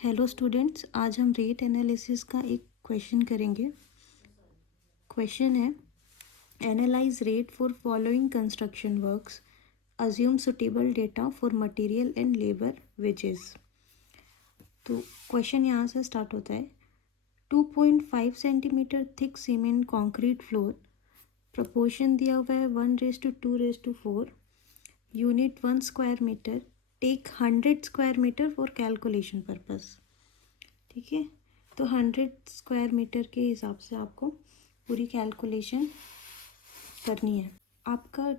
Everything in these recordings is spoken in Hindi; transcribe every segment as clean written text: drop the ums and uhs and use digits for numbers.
हेलो स्टूडेंट्स, आज हम रेट एनालिसिस का एक क्वेश्चन करेंगे। क्वेश्चन है, analyse rate for following construction works, assume suitable data for material and labour wages. तो क्वेश्चन यहाँ से स्टार्ट होता है। 2.5 centimetre thick cement concrete floor, proportion दिया हुआ है 1:2:4, unit 1 square metre, take 100 square metre for calculation purpose. ठीक है, तो 100 स्क्वायर मीटर के हिसाब से आपको पूरी कैलकुलेशन करनी है। आपका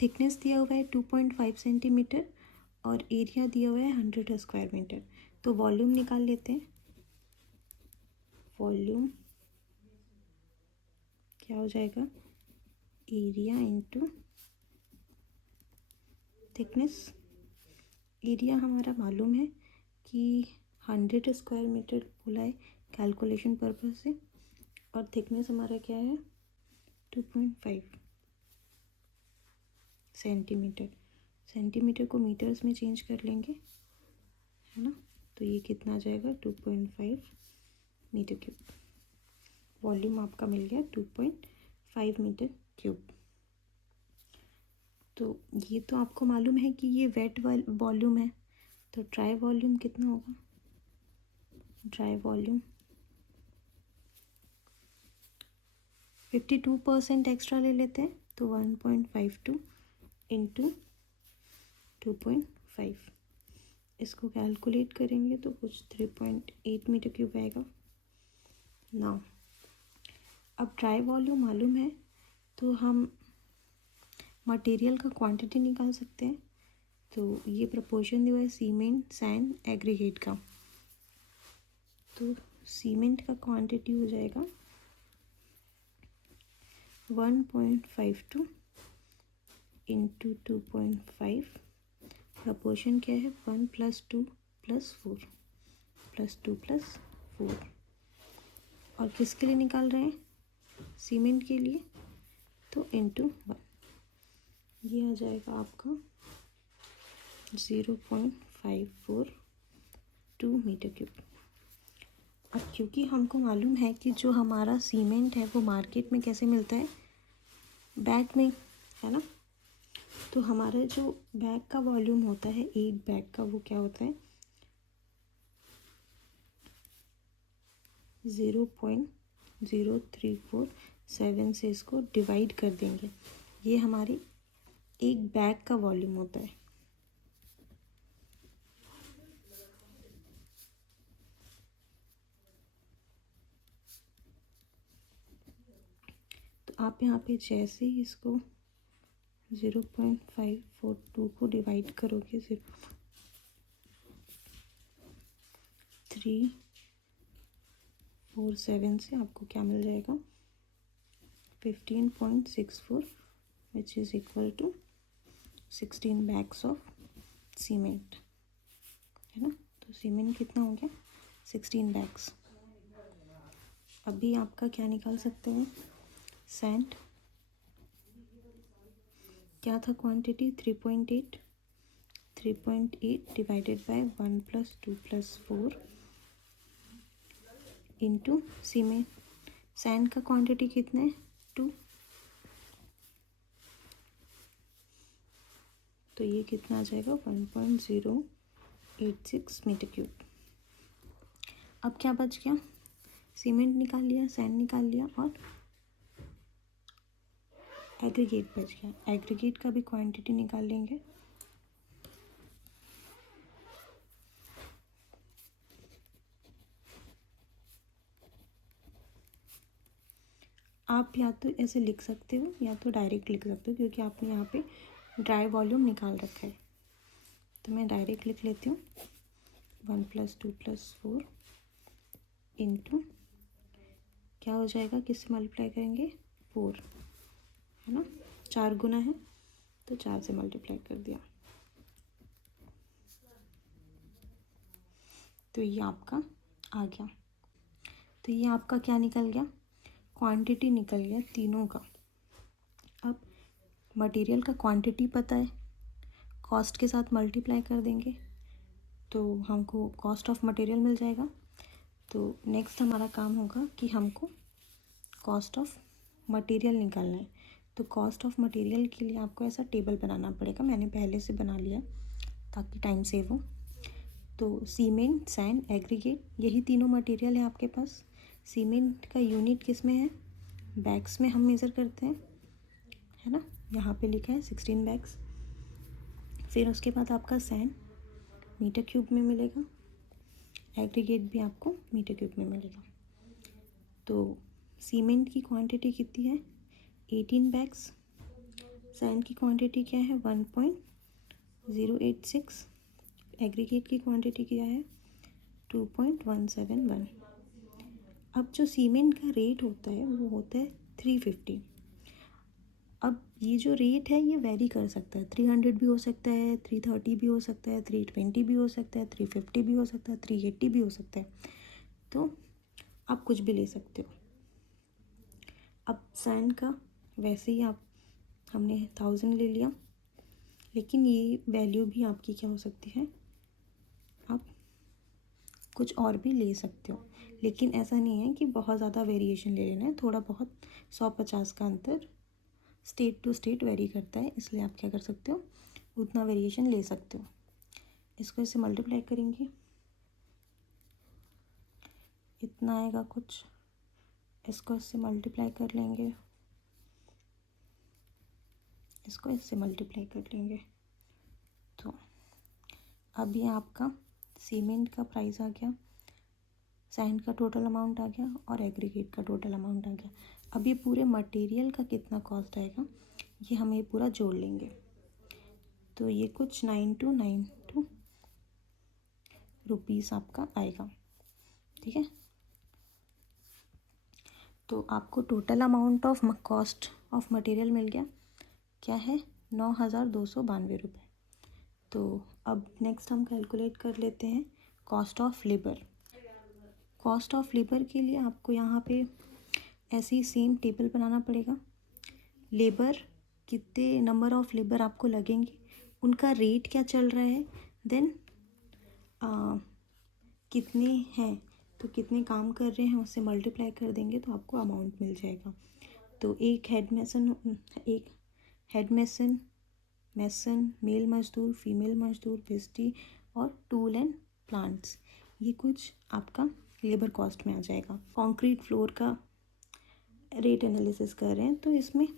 थिकनेस दिया हुआ है 2.5 सेंटीमीटर और एरिया दिया हुआ है 100 स्क्वायर मीटर। तो वॉल्यूम निकाल लेते हैं। वॉल्यूम क्या हो जाएगा, एरिया इंटू थिकनेस। एरिया हमारा मालूम है कि 100 स्क्वायर मीटर बोला है कैलकुलेशन पर्पस से, और थिकनेस हमारा क्या है 2.5 सेंटीमीटर। सेंटीमीटर को मीटर्स में चेंज कर लेंगे, है ना। तो ये कितना आ जाएगा 2.5 मीटर क्यूब। वॉल्यूम आपका मिल गया 2.5 मीटर क्यूब। तो ये तो आपको मालूम है कि ये वेट वॉल्यूम है। तो ड्राई वॉल्यूम कितना होगा, ड्राई वॉल्यूम 52% एक्स्ट्रा ले लेते हैं, तो 1.52 इंटू 2.5। इसको कैलकुलेट करेंगे तो कुछ 3.8 मीटर क्यूब आएगा ना। अब ड्राई वॉल्यूम मालूम है तो हम मटेरियल का क्वांटिटी निकाल सकते हैं। तो ये प्रोपोर्शन दिया है सीमेंट सैंड एग्रीगेट का। तो सीमेंट का क्वांटिटी हो जाएगा 1.52 इंटू 2.5। प्रोपोर्शन क्या है 1 + 2 + 4 + 2 + 4। और किसके लिए निकाल रहे हैं, सीमेंट के लिए, तो इंटू 1। ये आ जाएगा आपका 0.542 मीटर क्यूब। अब क्योंकि हमको मालूम है कि जो हमारा सीमेंट है वो मार्केट में कैसे मिलता है, बैग में, है ना। तो हमारा जो बैग का वॉल्यूम होता है एक बैग का, वो क्या होता है 0.0347 से इसको डिवाइड कर देंगे। ये हमारी एक बैग का वॉल्यूम होता है। तो आप यहाँ पे जैसे ही इसको 0.542 को डिवाइड करोगे 0.347 से, आपको क्या मिल जाएगा 15.64, which is equal to 16 bags of cement, है ना। तो सीमेंट कितना हो गया 16 बैग्स। अभी आपका क्या निकाल सकते हैं, सैंड क्या था quantity 3.8 divided by 1 + 2 + 4 into cement. Sand का क्वांटिटी कितना है 2, तो ये कितना आ जाएगा 1.086 मीटर क्यूब। अब क्या बच गया, सीमेंट निकाल लिया, सैंड निकाल लिया, और एग्रीगेट बच गया। एग्रीगेट का भी क्वांटिटी निकाल लेंगे। आप या तो ऐसे लिख सकते हो या तो डायरेक्ट लिख सकते हो, क्योंकि आपने यहाँ पे ड्राई वॉल्यूम निकाल रखा है। तो मैं डायरेक्ट लिख लेती हूँ 1 + 2 + 4 इंटू क्या हो जाएगा, किससे मल्टीप्लाई करेंगे 4, है ना। 4 गुना है तो 4 से मल्टीप्लाई कर दिया। तो ये आपका आ गया। तो ये आपका क्या निकल गया, क्वांटिटी निकल गया तीनों का। अब मटेरियल का क्वांटिटी पता है, कॉस्ट के साथ मल्टीप्लाई कर देंगे तो हमको कॉस्ट ऑफ मटेरियल मिल जाएगा। तो नेक्स्ट हमारा काम होगा कि हमको कॉस्ट ऑफ मटेरियल निकालना है। तो कॉस्ट ऑफ मटेरियल के लिए आपको ऐसा टेबल बनाना पड़ेगा, मैंने पहले से बना लिया ताकि टाइम सेव हो। तो सीमेंट, सैंड, एग्रीगेट, यही तीनों मटेरियल है आपके पास। सीमेंट का यूनिट किस में है? बैग्स में हम मेज़र करते हैं, है ना, यहाँ पे लिखा है 16 बैग्स। फिर उसके बाद आपका सैंड मीटर क्यूब में मिलेगा, एग्रीगेट भी आपको मीटर क्यूब में मिलेगा। तो सीमेंट की क्वांटिटी कितनी है? 18 बैग्स। सैंड की क्वांटिटी क्या है? 1.086। एग्रीगेट की क्वांटिटी क्या है? 2.171। अब जो सीमेंट का रेट होता है वो होता है 350। अब ये जो रेट है ये वेरी कर सकता है, 300 भी हो सकता है, 330 भी हो सकता है, 320 भी हो सकता है, 350 भी हो सकता है, 380 भी हो सकता है। तो आप कुछ भी ले सकते हो। अब सैंड का वैसे ही हमने 1000 ले लिया, लेकिन ये वैल्यू भी आपकी क्या हो सकती है, आप कुछ और भी ले सकते हो। लेकिन ऐसा नहीं है कि बहुत ज़्यादा वेरिएशन ले लेना है, थोड़ा बहुत 100-50 का अंतर स्टेट टू स्टेट वेरी करता है, इसलिए आप क्या कर सकते हो, उतना वेरिएशन ले सकते हो। इसको इससे मल्टीप्लाई करेंगे, इतना आएगा कुछ, इसको इससे मल्टीप्लाई कर लेंगे, इसको इससे मल्टीप्लाई कर लेंगे। तो अब ये आपका सीमेंट का प्राइस आ गया, सैंड का टोटल अमाउंट आ गया और एग्रीगेट का टोटल अमाउंट आ गया। अब ये पूरे मटेरियल का कितना कॉस्ट आएगा ये हम ये पूरा जोड़ लेंगे। तो ये कुछ 9292 रुपीज़ आपका आएगा, ठीक है। तो आपको total amount of cost of material मिल गया, क्या है, 9292 रुपये। तो अब नेक्स्ट हम कैलकुलेट कर लेते हैं cost of labour. Cost of labour के लिए आपको यहाँ पे ऐसे ही सेम टेबल बनाना पड़ेगा। लेबर, कितने नंबर ऑफ़ लेबर आपको लगेंगे, उनका रेट क्या चल रहा है, देन कितने हैं, तो कितने काम कर रहे हैं उससे मल्टीप्लाई कर देंगे तो आपको अमाउंट मिल जाएगा। तो एक हेड मैसन, मेल मजदूर, फीमेल मजदूर, मिस्त्री और टूल एंड प्लांट्स, ये कुछ आपका लेबर कॉस्ट में आ जाएगा। कंक्रीट फ्लोर का रेट एनालिसिस कर रहे हैं तो इसमें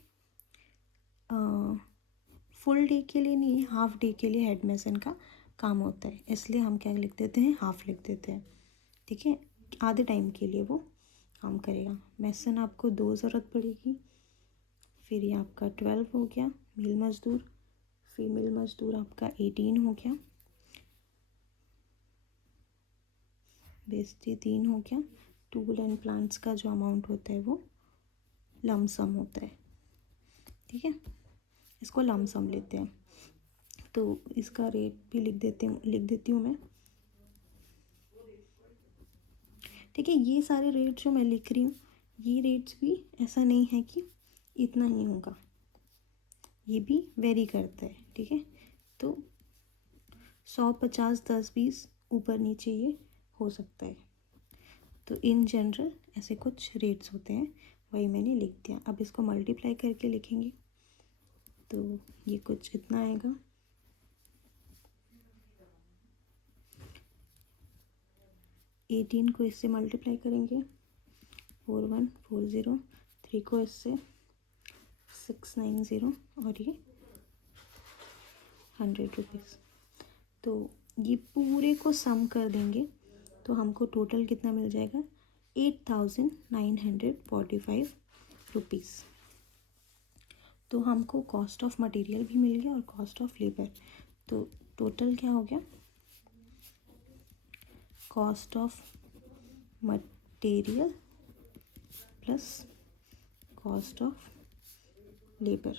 फुल डे के लिए नहीं, हाफ डे के लिए हेड मैसन का काम होता है, इसलिए हम क्या लिख देते हैं, हाफ लिख देते हैं, ठीक है। आधे टाइम के लिए वो काम करेगा। मैसन आपको 2 ज़रूरत पड़ेगी। फिर ये आपका 12 हो गया मेल मजदूर, फीमेल मजदूर आपका 18 हो गया, बेस्ती 3 हो गया। टूल एंड प्लांट्स का जो अमाउंट होता है वो लमसम होता है, ठीक है, इसको लमसम लेते हैं। तो इसका रेट भी लिख देती हूँ मैं, ठीक है। ये सारे रेट जो मैं लिख रही हूँ ये रेट्स भी ऐसा नहीं है कि इतना ही होगा, ये भी वेरी करता है, ठीक है। तो 100, 50, 10, 20 ऊपर नीचे ये हो सकता है। तो इन जनरल ऐसे कुछ रेट्स होते हैं, वही मैंने लिख दिया। अब इसको मल्टीप्लाई करके लिखेंगे तो ये कुछ इतना आएगा। एटीन को इससे मल्टीप्लाई करेंगे 4140, 3 को इससे 690 और ये 100 रुपीज़। तो ये पूरे को सम कर देंगे तो हमको टोटल कितना मिल जाएगा, 8945 रुपीज़। तो हमको कॉस्ट ऑफ मटेरियल भी मिल गया और कॉस्ट ऑफ लेबर। तो टोटल क्या हो गया, cost of material plus cost of labour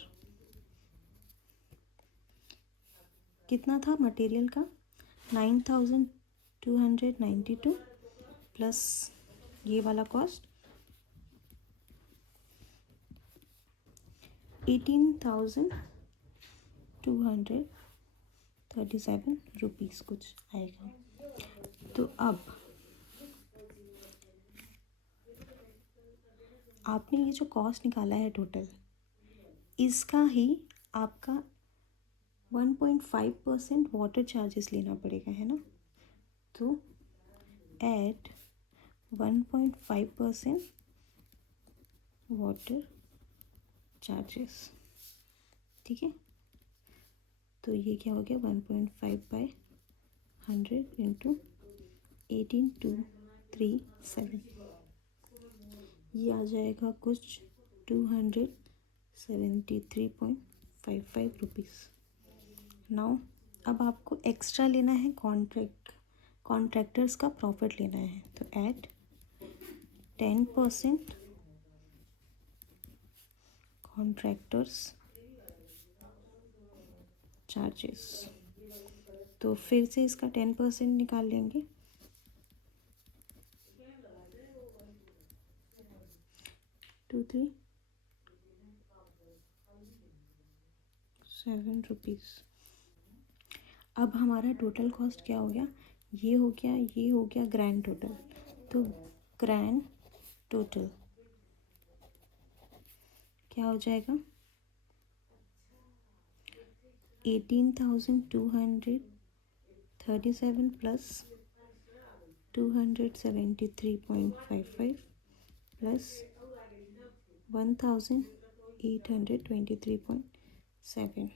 कितना था मटेरियल का, 9292 प्लस ये वाला कॉस्ट 18,237 रुपीज़ कुछ आएगा। तो अब आपने ये जो कॉस्ट निकाला है टोटल, इसका ही आपका 1.5% वाटर चार्जेस लेना पड़ेगा, है ना। तो एट 1.5% वाटर चार्जेस, ठीक है। तो ये क्या हो गया, 1.5/100 इंटू 18,237, ये आ जाएगा कुछ 273.55 रुपीज़। नाउ अब आपको एक्स्ट्रा लेना है, कॉन्ट्रैक्टर्स का प्रॉफिट लेना है। तो एट 10% कॉन्ट्रैक्टर्स चार्जेस, तो फिर से इसका 10% निकाल लेंगे। 237 रुपीज़। अब हमारा टोटल कॉस्ट क्या हो गया, ये हो गया, ये हो गया ग्रैंड टोटल। तो ग्रैंड टोटल क्या हो जाएगा, 18,237 प्लस 273.55 प्लस 1,823.7।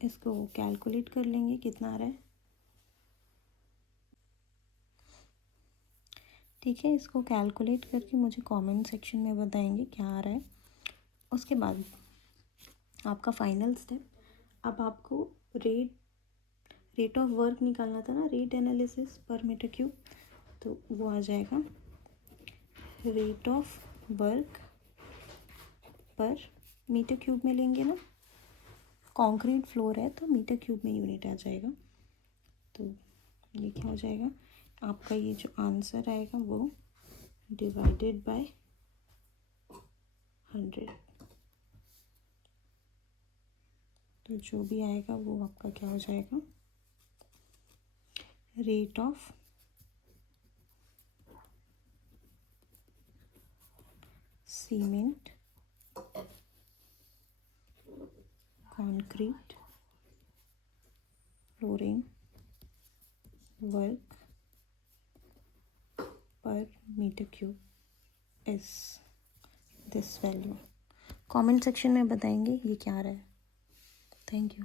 इसको कैलकुलेट कर लेंगे कितना आ रहा है, ठीक है। इसको कैलकुलेट करके मुझे कमेंट सेक्शन में बताएंगे क्या आ रहा है। उसके बाद आपका फाइनल स्टेप, अब आपको रेट ऑफ वर्क निकालना था ना, रेट एनालिसिस पर मीटर क्यूब। तो वो आ जाएगा rate of work per meter cube में लेंगे ना, कंक्रीट फ्लोर है तो मीटर क्यूब में यूनिट आ जाएगा। तो ये क्या हो जाएगा, आपका ये जो आंसर आएगा वो डिवाइडेड बाय 100, तो जो भी आएगा वो आपका क्या हो जाएगा, rate of cement concrete flooring work per meter cube is this value. Comment section में बताएंगे ये क्या आ रहा है। Thank you.